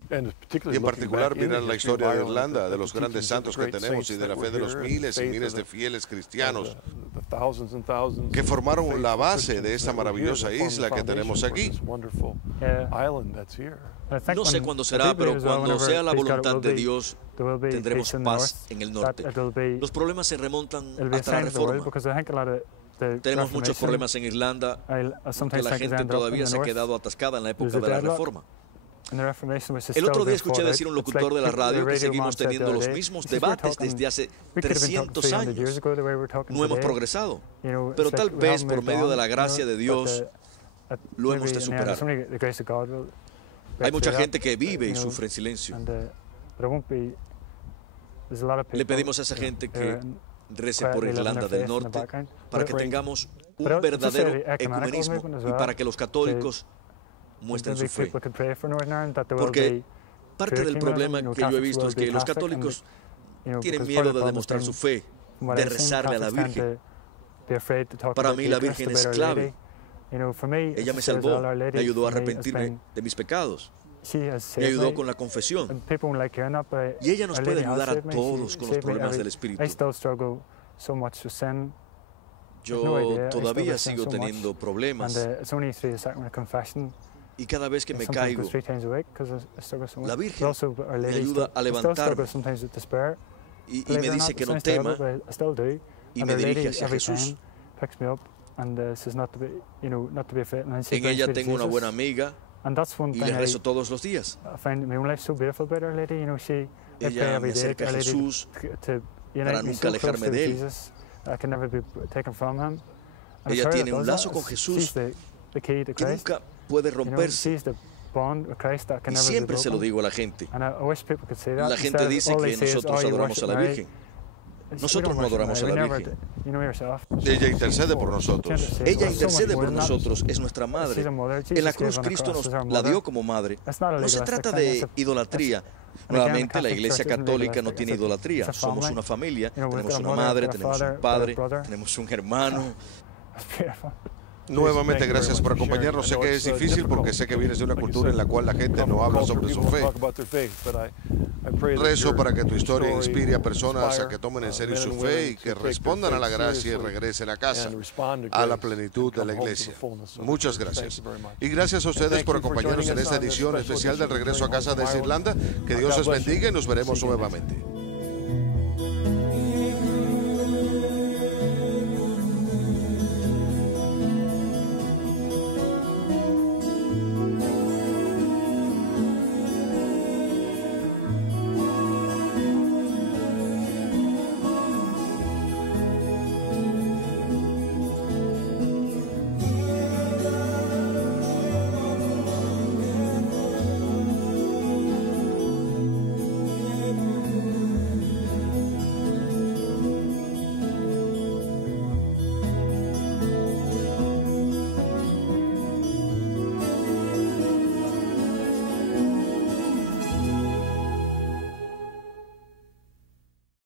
Y en particular mirar la historia de Irlanda, de los grandes santos que tenemos y de la fe de los miles y miles de fieles cristianos que formaron la base de esta maravillosa isla que tenemos aquí. No sé cuándo será, pero cuando sea la voluntad de Dios, tendremos paz en el norte. Los problemas se remontan hasta la Reforma. Tenemos muchos problemas en Irlanda porque la gente todavía se ha quedado atascada en la época de la Reforma. El otro día escuché decir a un locutor de la radio que seguimos teniendo los mismos debates desde hace 300 años. No hemos progresado, pero tal vez por medio de la gracia de Dios lo hemos de superar. Hay mucha gente que vive y sufre en silencio. Le pedimos a esa gente que rece por Irlanda del Norte para que tengamos un verdadero ecumenismo y para que los católicos muestren su fe. Porque parte del problema que yo he visto es que los católicos tienen miedo de demostrar su fe, de rezarle a la Virgen. Para mí la Virgen es clave. Ella me salvó, me ayudó a arrepentirme de mis pecados. Me ayudó con la confesión. Y ella nos puede ayudar a todos con los problemas del espíritu. Yo todavía sigo teniendo problemas. Y cada vez que me caigo, la Virgen me ayuda a levantarme. Y me dice que no tema y me dirige hacia Jesús. En ella tengo una buena amiga y le rezo todos los días. Ella me acerca a Jesús para nunca alejarme de Él. Ella tiene un lazo con Jesús que nunca puede romperse. Y siempre se lo digo a la gente. La gente dice que nosotros adoramos a la Virgen. Nosotros no adoramos a la Virgen. Ella intercede por nosotros. Ella intercede por nosotros, es nuestra madre. En la cruz Cristo nos la dio como madre. No se trata de idolatría. Nuevamente, la Iglesia Católica no tiene idolatría. Somos una familia, tenemos una madre, tenemos un padre, tenemos un hermano. Nuevamente, gracias por acompañarnos. Sé que es difícil porque sé que vienes de una cultura en la cual la gente no habla sobre su fe. Rezo para que tu historia inspire a personas a que tomen en serio su fe y que respondan a la gracia y regresen a casa, a la plenitud de la iglesia. Muchas gracias. Y gracias a ustedes por acompañarnos en esta edición especial del Regreso a Casa desde Irlanda. Que Dios les bendiga y nos veremos nuevamente.